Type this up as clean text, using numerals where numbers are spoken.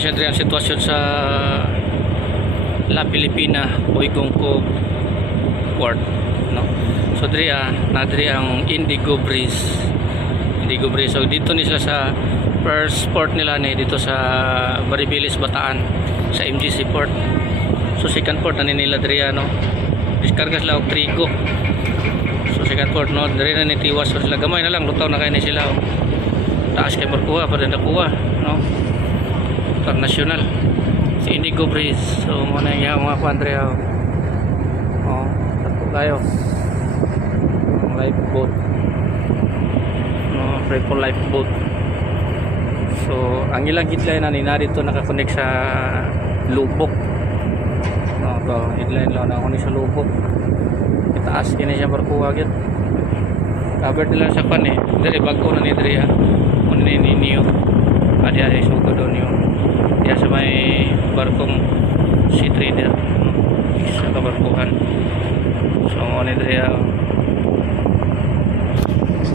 siya diri ang sitwasyon sa La Pilipina Oigongco Port, no. So diri na diri ang Indigo Breeze. So dito ni sila sa first port nila ni dito sa Maribilis, Bataan sa MGC port. So second port na nila diri no. Diskarga sila og trigo. So second port no, diri na ni tiwas so sila gamay na lang lutaw na kay ni sila. Taas kay markuha pa rin nakuha, no. International si Indigo Breeze. So muna yung mga pandre tato tayo lifeboat, no, for lifeboat. So ang ilang headline na narito nakakonect sa Lubok, no, to headline lang nakakonect sa Lubok. Itaas kini siya barkuha gyud cover nila sa pan diri bago na ni diri kuno ni niyo adi ay suko doon yung diya sa may barkong sea trader sa kabarkuhan. So ano diri